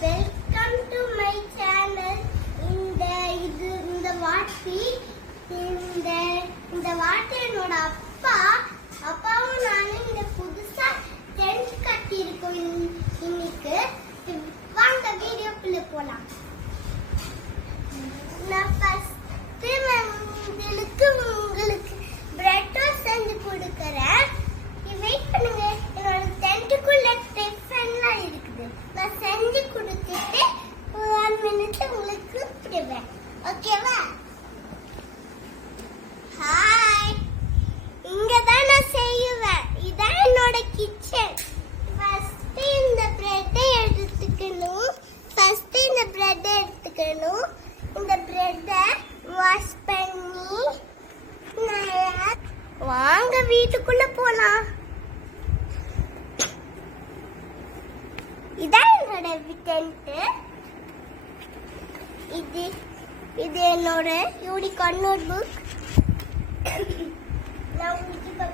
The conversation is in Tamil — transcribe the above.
Welcome to my channel. இந்த வாட்டி இந்த வாட்டி என்னோட அப்பாவும் நானும் இந்த புதுசா டென்ட் கட்டி இருக்கோம். இன்னைக்கு வாங்க வீடியோக்குள்ள போலாம். நான் ஃபர்ஸ்ட் உங்களுக்கு பிரெட் செஞ்சு கொடுக்கறேன். வெயிட் பண்ணுங்க. என்னோட டென்ட்டுக்குள்ள டிஃபன்லாம் இருக்குது. நான் செஞ்சு கொடுத்துட்டு 1 மினிட் உங்களுக்கு விடுவேன். ஓகேவா? ஹாய். இங்க தான் நான் செய்வேன். இதான் என்னோட கிச்சன். ஃபர்ஸ்ட் இந்த பிரெட்டை எடுத்துக்கணும். இந்த பிரெட்டை வாஷ் பண்ணி வாங்க வீட்டுக்குள்ள போலாம். இதான் என்னோட டென்ட். இது என்னோட யூனிகார்ன் நோட் புக். நான் உங்களுக்கு இப்ப